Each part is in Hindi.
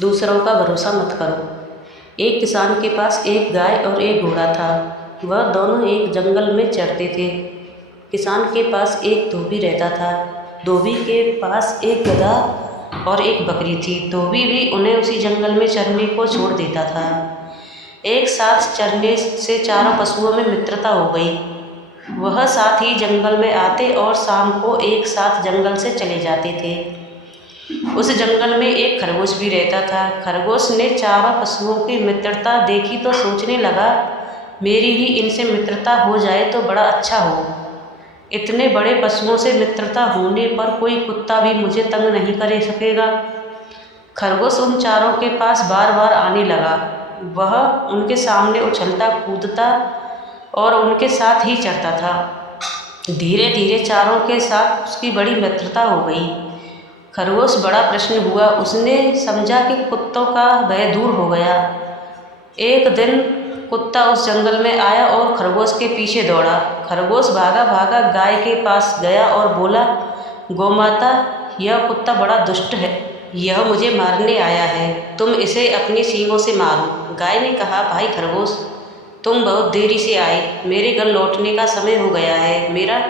दूसरों का भरोसा मत करो। एक किसान के पास एक गाय और एक घोड़ा था। वह दोनों एक जंगल में चरते थे। किसान के पास एक धोबी रहता था। धोबी के पास एक गधा और एक बकरी थी। धोबी भी उन्हें उसी जंगल में चरने को छोड़ देता था। एक साथ चरने से चारों पशुओं में मित्रता हो गई। वह साथ ही जंगल में आते और शाम को एक साथ जंगल से चले जाते थे। उस जंगल में एक खरगोश भी रहता था। खरगोश ने चारों पशुओं की मित्रता देखी तो सोचने लगा, मेरी भी इनसे मित्रता हो जाए तो बड़ा अच्छा हो। इतने बड़े पशुओं से मित्रता होने पर कोई कुत्ता भी मुझे तंग नहीं कर सकेगा। खरगोश उन चारों के पास बार बार आने लगा। वह उनके सामने उछलता कूदता और उनके साथ ही चढ़ता था। धीरे धीरे चारों के साथ उसकी बड़ी मित्रता हो गई। खरगोश बड़ा प्रसन्न हुआ। उसने समझा कि कुत्तों का भय दूर हो गया। एक दिन कुत्ता उस जंगल में आया और खरगोश के पीछे दौड़ा। खरगोश भागा भागा गाय के पास गया और बोला, गौमाता, यह कुत्ता बड़ा दुष्ट है। यह मुझे मारने आया है। तुम इसे अपनी सींगों से मारो। गाय ने कहा, भाई खरगोश, तुम बहुत देरी से आए। मेरे घर लौटने का समय हो गया है। मेरा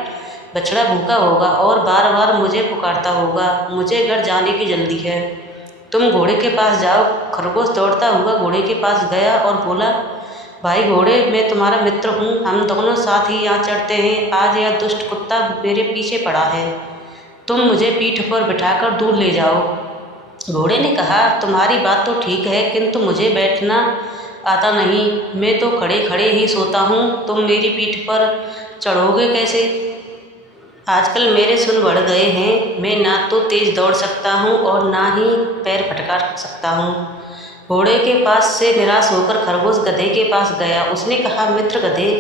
बछड़ा भूखा होगा और बार बार मुझे पुकारता होगा। मुझे घर जाने की जल्दी है। तुम घोड़े के पास जाओ। खरगोश दौड़ता हुआ घोड़े के पास गया और बोला, भाई घोड़े, मैं तुम्हारा मित्र हूँ। हम दोनों साथ ही यहाँ चढ़ते हैं। आज यह दुष्ट कुत्ता मेरे पीछे पड़ा है। तुम मुझे पीठ पर बिठाकर दूर ले जाओ। घोड़े ने कहा, तुम्हारी बात तो ठीक है, किंतु मुझे बैठना आता नहीं। मैं तो खड़े खड़े ही सोता हूँ। तुम मेरी पीठ पर चढ़ोगे कैसे? आजकल मेरे सुन बढ़ गए हैं। मैं ना तो तेज दौड़ सकता हूँ और ना ही पैर फटकार सकता हूँ। घोड़े के पास से निराश होकर खरगोश गधे के पास गया। उसने कहा, मित्र गधे,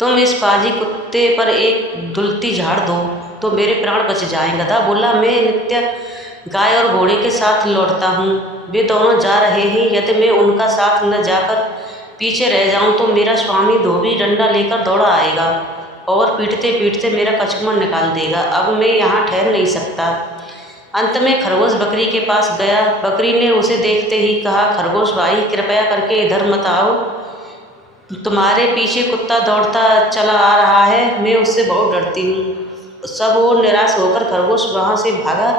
तुम इस पाजी कुत्ते पर एक दुलती झाड़ दो तो मेरे प्राण बच जाएं। गधा बोला, मैं नित्य गाय और घोड़े के साथ लौटता हूँ। वे दोनों जा रहे हैं। यदि मैं उनका साथ न जाकर पीछे रह जाऊं तो मेरा स्वामी धोबी डंडा लेकर दौड़ा आएगा और पीटते पीटते मेरा कछुआ निकाल देगा। अब मैं यहाँ ठहर नहीं सकता। अंत में खरगोश बकरी के पास गया। बकरी ने उसे देखते ही कहा, खरगोश भाई, कृपया करके इधर मत आओ। तुम्हारे पीछे कुत्ता दौड़ता चला आ रहा है। मैं उससे बहुत डरती हूँ। सब वो निराश होकर खरगोश वहाँ से भागा।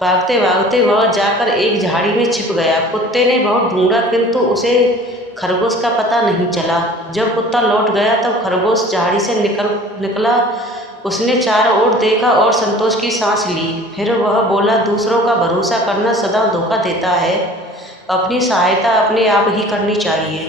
भागते भागते वह जाकर एक झाड़ी में छिप गया। कुत्ते ने बहुत ढूंढा किंतु उसे खरगोश का पता नहीं चला। जब कुत्ता लौट गया तब खरगोश झाड़ी से निकला। उसने चारों ओर देखा और संतोष की सांस ली। फिर वह बोला, दूसरों का भरोसा करना सदा धोखा देता है। अपनी सहायता अपने आप ही करनी चाहिए।